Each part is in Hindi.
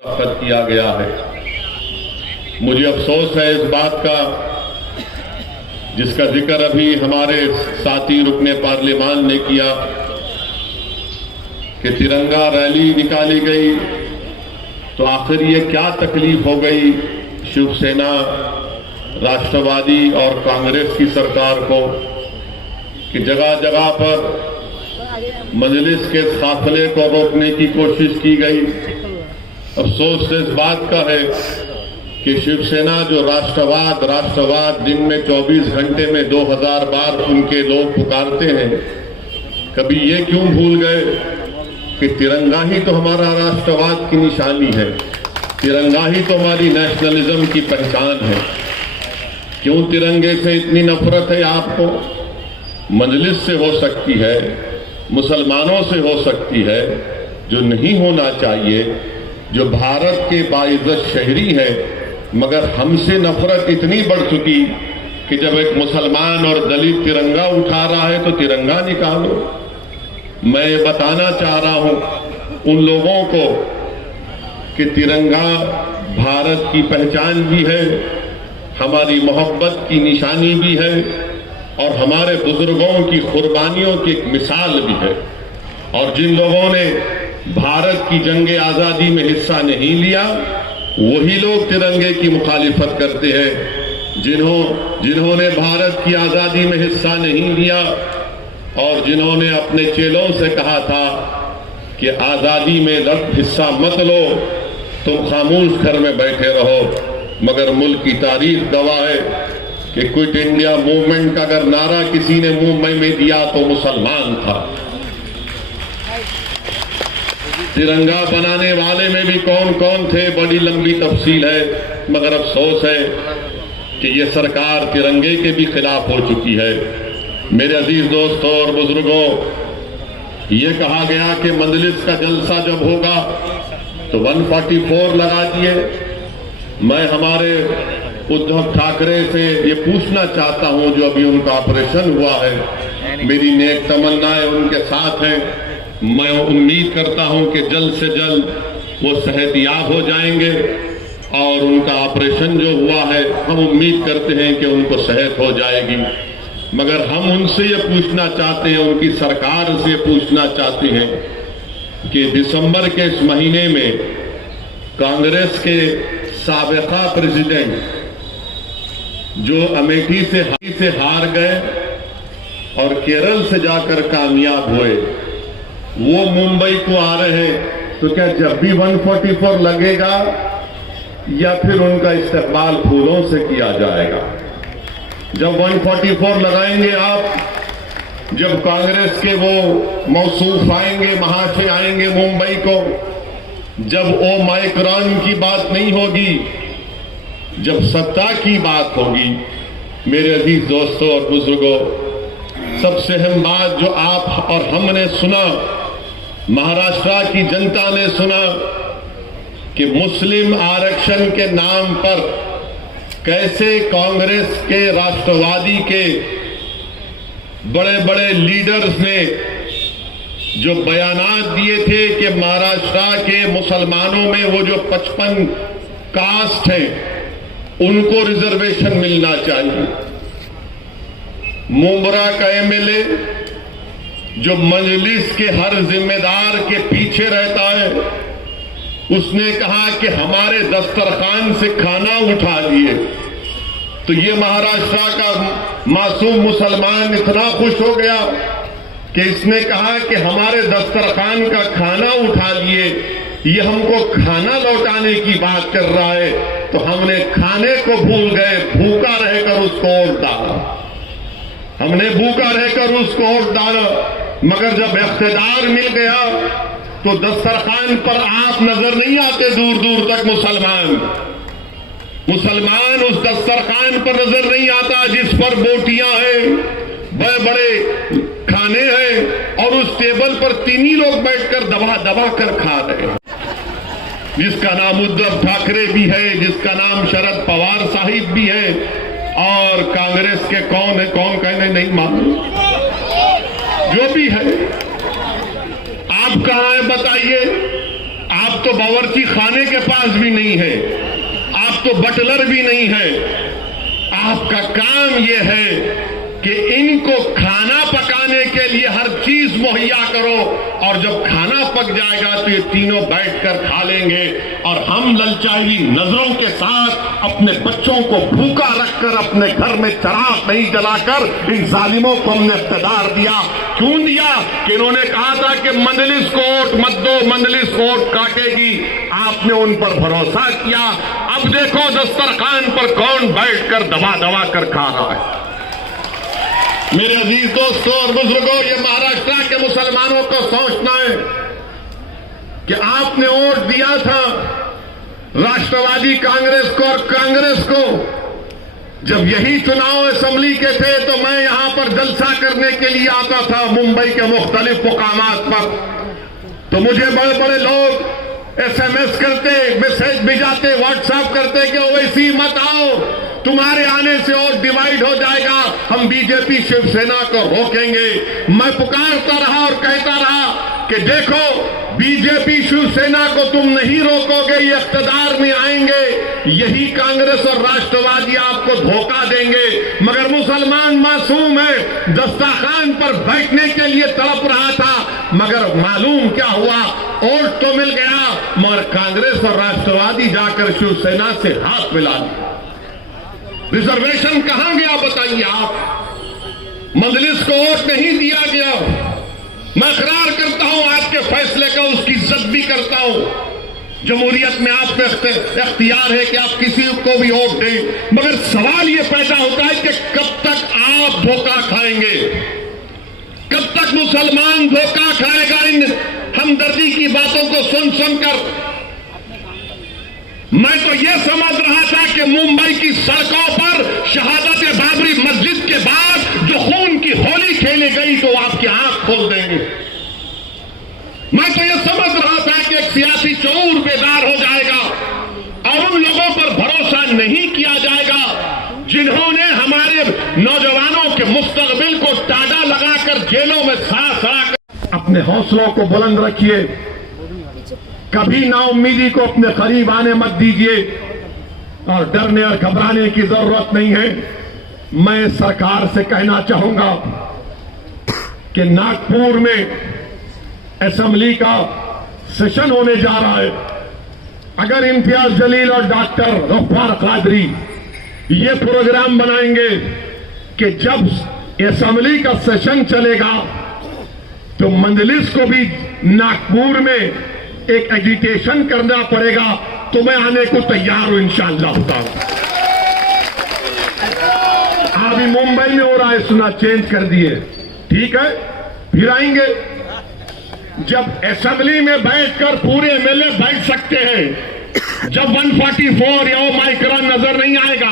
किया गया है। मुझे अफसोस है इस बात का, जिसका जिक्र अभी हमारे साथी रुकने पार्लियामान ने किया, कि तिरंगा रैली निकाली गई तो आखिर ये क्या तकलीफ हो गई शिवसेना, राष्ट्रवादी और कांग्रेस की सरकार को कि जगह जगह पर मजलिस के काफिले को रोकने की कोशिश की गई। अफसोस इस बात का है कि शिवसेना जो राष्ट्रवाद दिन में 24 घंटे में 2000 बार उनके लोग पुकारते हैं, कभी ये क्यों भूल गए कि तिरंगा ही तो हमारा राष्ट्रवाद की निशानी है, तिरंगा ही तो हमारी नेशनलिज्म की पहचान है। क्यों तिरंगे से इतनी नफरत है आपको? मजलिस से हो सकती है, मुसलमानों से हो सकती है, जो नहीं होना चाहिए, जो भारत के बाइज्जत शहरी है, मगर हमसे नफरत इतनी बढ़ चुकी कि जब एक मुसलमान और दलित तिरंगा उठा रहा है तो तिरंगा निकालो। मैं ये बताना चाह रहा हूं उन लोगों को कि तिरंगा भारत की पहचान भी है, हमारी मोहब्बत की निशानी भी है और हमारे बुजुर्गों की कुर्बानियों की एक मिसाल भी है। और जिन लोगों ने भारत की जंग आजादी में हिस्सा नहीं लिया, वही लोग तिरंगे की मुखालिफत करते हैं। जिन्होंने भारत की आजादी में हिस्सा नहीं लिया और जिन्होंने अपने चेलों से कहा था कि आजादी में हिस्सा मत लो, तुम खामोश घर में बैठे रहो, मगर मुल्क की तारीख गवाह है कि क्विट इंडिया मूवमेंट का अगर नारा किसी ने मुंबई में दिया तो मुसलमान था। तिरंगा बनाने वाले में भी कौन कौन थे, बड़ी लंबी तफसील है, मगर अफसोस है कि ये सरकार तिरंगे के भी खिलाफ हो चुकी है। मेरे अजीज दोस्तों और बुजुर्गों, ये कहा गया कि मजलिस का जलसा जब होगा तो 144 लगा दिए। मैं हमारे उद्धव ठाकरे से ये पूछना चाहता हूं, जो अभी उनका ऑपरेशन हुआ है, मेरी नेक तमन्नाएं उनके साथ हैं। मैं उम्मीद करता हूं कि जल्द से जल्द वो सेहतयाब हो जाएंगे और उनका ऑपरेशन जो हुआ है, हम उम्मीद करते हैं कि उनको सेहत हो जाएगी। मगर हम उनसे ये पूछना चाहते हैं, उनकी सरकार से पूछना चाहते हैं कि दिसंबर के इस महीने में कांग्रेस के साबिका प्रेसिडेंट जो अमेठी से हार गए और केरल से जाकर कामयाब हुए, वो मुंबई को आ रहे हैं, तो क्या जब भी 144 लगेगा या फिर उनका इस्तेमाल फूलों से किया जाएगा? जब 144 लगाएंगे आप, जब कांग्रेस के वो मौसूफ आएंगे, महाशय आएंगे मुंबई को, जब ओमाइक्रॉन की बात नहीं होगी, जब सत्ता की बात होगी। मेरे अजीज दोस्तों और बुजुर्गों, सबसे अहम बात जो आप और हमने सुना, महाराष्ट्र की जनता ने सुना कि मुस्लिम आरक्षण के नाम पर कैसे कांग्रेस के, राष्ट्रवादी के बड़े बड़े लीडर्स ने जो बयानात दिए थे कि महाराष्ट्र के मुसलमानों में वो जो 55 कास्ट हैं उनको रिजर्वेशन मिलना चाहिए। मुंब्रा का एमएलए जो मजलिस के हर जिम्मेदार के पीछे रहता है, उसने कहा कि हमारे दस्तरखान से खाना उठा लिए। तो ये महाराष्ट्र का मासूम मुसलमान इतना खुश हो गया कि इसने कहा कि हमारे दस्तरखान का खाना उठा लिए, ये हमको खाना लौटाने की बात कर रहा है। तो हमने खाने को भूल गए, भूखा रहकर उसको वोट डाला, हमने भूखा रहकर उसको वोट डाला। मगर जब इख्तिदार मिल गया तो दस्तरखान पर आप नजर नहीं आते, दूर दूर तक मुसलमान उस दस्तरखान पर नजर नहीं आता जिस पर बोटियां हैं, बड़े बड़े खाने हैं और उस टेबल पर 3 ही लोग बैठकर दबा दबा कर खा रहे हैं, जिसका नाम उद्धव ठाकरे भी है, जिसका नाम शरद पवार साहिब भी है और कांग्रेस के कौन है, कौन कहने नहीं मालूम, जो भी है। आप कहां हैं बताइए? आप आप तो बावर्ची खाने के पास भी नहीं है, आप तो बटलर भी नहीं है। आपका काम यह है कि इनको खाना पकाने के लिए हर चीज मुहैया करो, और जब खाना पक जाएगा तो ये तीनों बैठकर खा लेंगे, और हम ललचाई नजरों के साथ अपने बच्चों को भूखा रखकर अपने घर में चिराग नहीं जलाकर इन जालिमों को हमने इख्तियार दिया। क्यों दिया? कि इन्होंने कहा था कि मंदलिस को वोट मत दो, मंदलिस को वोट काटेगी। आपने उन पर भरोसा किया। अब देखो दस्तरखान पर कौन बैठकर दबा दबा कर खा रहा है। मेरे अजीज दोस्तों और बुजुर्गों, ये महाराष्ट्र के मुसलमानों को सोचना है कि आपने वोट दिया था राष्ट्रवादी कांग्रेस को, और कांग्रेस को जब यही चुनाव असेंबली के थे तो मैं यहां पर जलसा करने के लिए आता था मुंबई के मुख्तलिफ मुकामात पर, तो मुझे बड़े बड़े लोग SMS करते, मैसेज भिजाते, व्हाट्सएप करते कि ओवैसी मत आओ, तुम्हारे आने से और डिवाइड हो जाएगा, हम बीजेपी शिवसेना को रोकेंगे। मैं पुकारता रहा और कहता रहा कि देखो बीजेपी शिवसेना को तुम नहीं रोकोगे, ये इख्तियार में आएंगे, यही कांग्रेस और राष्ट्रवादी आपको धोखा देंगे। मगर मुसलमान मासूम है, दस्तरखान पर बैठने के लिए तड़प रहा था, मगर मालूम क्या हुआ, वोट तो मिल गया मगर कांग्रेस और राष्ट्रवादी जाकर शिवसेना से हाथ मिला लिया। रिजर्वेशन कहां गया बताइए आप? मंदलिस को वोट नहीं दिया गया। मैं इकरार करता हूं आपके फैसले का, उसकी इज्जत भी करता हूं। जमहूरियत में आप में इख्तियार है कि आप किसी को भी वोट दें, मगर सवाल यह पैदा होता है कि कब तक आप धोखा खाएंगे, कब तक मुसलमान धोखा खाएगा इन हमदर्दी की बातों को सुन सुनकर। मैं तो यह समझ रहा था कि मुंबई की सड़कों पर शहादत बाबरी मस्जिद के बाद जो खून की होली खेली गई तो आपकी आंख खोल देंगे। मैं तो यह समझ रहा था कि एक सियासी शऊर बेदार हो जाएगा और उन लोगों पर भरोसा नहीं किया जाएगा जिन्होंने हमारे नौजवानों के मुस्तकबिल को टाडा लगाकर जेलों में सड़ा कर। अपने हौसलों को बुलंद रखिए, कभी नाउम्मीदी को अपने करीब आने मत दीजिए, और डरने और घबराने की जरूरत नहीं है। मैं सरकार से कहना चाहूंगा कि नागपुर में असेंबली का सेशन होने जा रहा है। अगर इम्तियाज जलील और डॉक्टर गफ्फार कादरी ये प्रोग्राम बनाएंगे कि जब असेंबली का सेशन चलेगा तो मंदलिस को भी नागपुर में एक एजिटेशन करना पड़ेगा, तो मैं आने को तैयार हूं इंशाअल्लाह। अभी मुंबई में हो रहा है, सुना चेंज कर दिए, ठीक है, फिर आएंगे। जब असेंबली में बैठकर पूरे एमएलए बैठ सकते हैं, जब 144 या माइक्रोन नजर नहीं आएगा,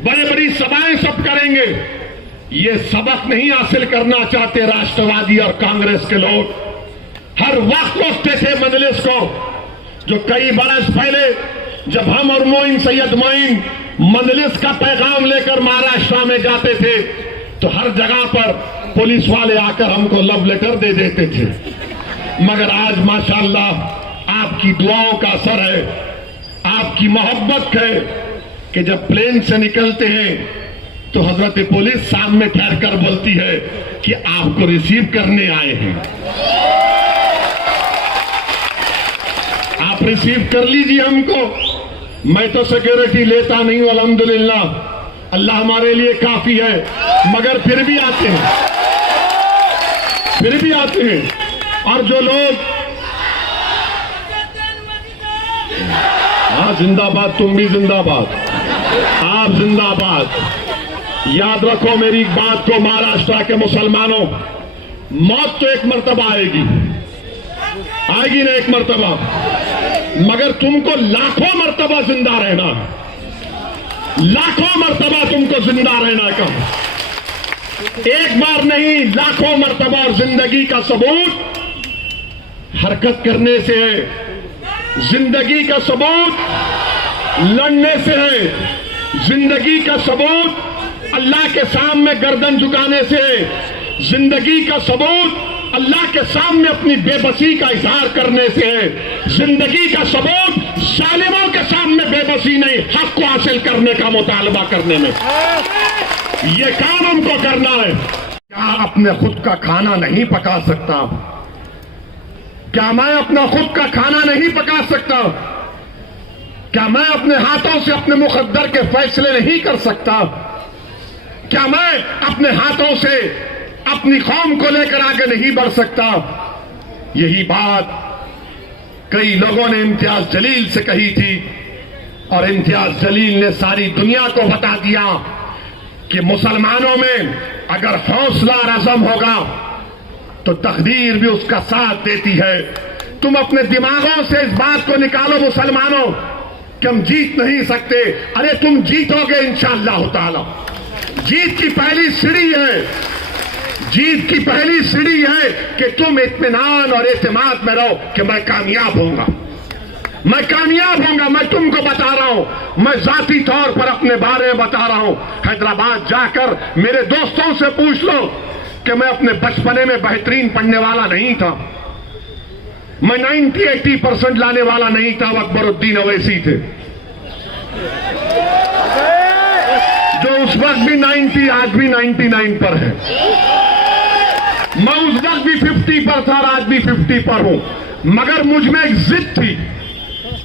बड़ी बड़ी सभाएं सब करेंगे, ये सबक नहीं हासिल करना चाहते राष्ट्रवादी और कांग्रेस के लोग। हर वक्त रोकते थे मंदलिस को, जो कई बरस पहले जब हम और मोइन सैयद मोइन मंदलिस का पैगाम लेकर महाराष्ट्र में जाते थे तो हर जगह पर पुलिस वाले आकर हमको लव लेटर दे देते थे। मगर आज माशाअल्लाह आपकी दुआओं का असर है, आपकी मोहब्बत है कि जब प्लेन से निकलते हैं तो हजरत पुलिस सामने ठहरकर बोलती है कि आपको रिसीव करने आए हैं, आप रिसीव कर लीजिए हमको। मैं तो सिक्योरिटी लेता नहीं हूं, अल्हम्दुलिल्लाह, अल्लाह हमारे लिए काफी है, मगर फिर भी आते हैं, फिर भी आते हैं। और जो लोग, हाँ जिंदाबाद, तुम भी जिंदाबाद, आप जिंदाबाद। याद रखो मेरी बात को महाराष्ट्र के मुसलमानों, मौत तो एक मर्तबा आएगी, आएगी ना एक मर्तबा, मगर तुमको लाखों मर्तबा जिंदा रहना, लाखों मर्तबा तुमको जिंदा रहना का, एक बार नहीं लाखों मर्तबा। और जिंदगी का सबूत हरकत करने से है, जिंदगी का सबूत लड़ने से है, जिंदगी का सबूत अल्लाह के सामने गर्दन झुकाने से है, जिंदगी का सबूत अल्लाह के सामने अपनी बेबसी का इजहार करने से है। जिंदगी का सबूत जालिमों के सामने बेबसी नहीं, हक को हासिल करने का मुतालबा करने में। ये काम हमको करना है। क्या अपने खुद का खाना नहीं पका सकता? क्या मैं अपना खुद का खाना नहीं पका सकता? क्या मैं अपने हाथों से अपने मुकद्दर के फैसले नहीं कर सकता? क्या मैं अपने हाथों से अपनी कौम को लेकर आगे नहीं बढ़ सकता? यही बात कई लोगों ने इम्तियाज जलील से कही थी और इम्तियाज जलील ने सारी दुनिया को बता दिया कि मुसलमानों में अगर हौसला और अज़म होगा तो तकदीर भी उसका साथ देती है। तुम अपने दिमागों से इस बात को निकालो मुसलमानों कि हम जीत नहीं सकते। अरे तुम जीतोगे इंशाअल्लाह ताला। जीत की पहली सीढ़ी है, जीत की पहली सीढ़ी है कि तुम इत्मीनान और एतमाद में रहो कि मैं कामयाब होऊंगा, मैं कामयाब होऊंगा। मैं तुमको बता रहा हूं, मैं जाती तौर पर अपने बारे में बता रहा हूं। हैदराबाद जाकर मेरे दोस्तों से पूछ लो कि मैं अपने बचपने में बेहतरीन पढ़ने वाला नहीं था। मैं 90-80% लाने वाला नहीं था। वो अकबरुद्दीन अवैसी थे जो उस वक्त भी 90, आज भी 99 पर है। मैं उस वक्त भी 50 पर था और आज भी 50 पर हूं। मगर मुझ में एक जिद थी।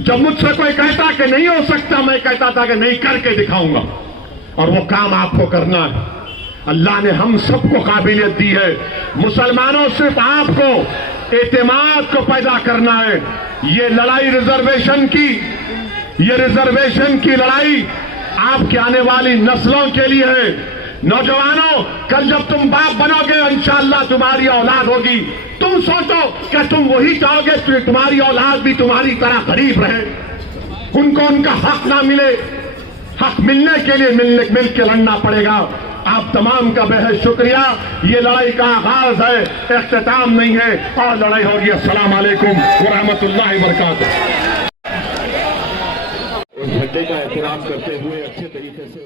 जब मुझसे कोई कहता कि नहीं हो सकता, मैं कहता था कि नहीं, करके दिखाऊंगा। और वो काम आपको करना है। अल्लाह ने हम सबको काबिलियत दी है। मुसलमानों सिर्फ आपको एतमाद को पैदा करना है। ये लड़ाई रिजर्वेशन की, ये रिजर्वेशन की लड़ाई आपके आने वाली नस्लों के लिए है। नौजवानों, कल जब तुम बाप बनोगे इंशाअल्लाह तुम्हारी औलाद होगी। तुम सोचो कि तुम वही चाहोगे कि तुम्हारी औलाद भी तुम्हारी तरह गरीब रहे, उनको उनका हक ना मिले। हक मिलने के लिए मिल के लड़ना पड़ेगा। आप तमाम का बेहद शुक्रिया। ये लड़ाई का आगाज है, इख्तिताम नहीं है, और लड़ाई होगी। अस्सलाम वालेकुम व रहमतुल्लाहि व बरकातुहू। उस झंडे का एहतराम करते हुए अच्छे तरीके से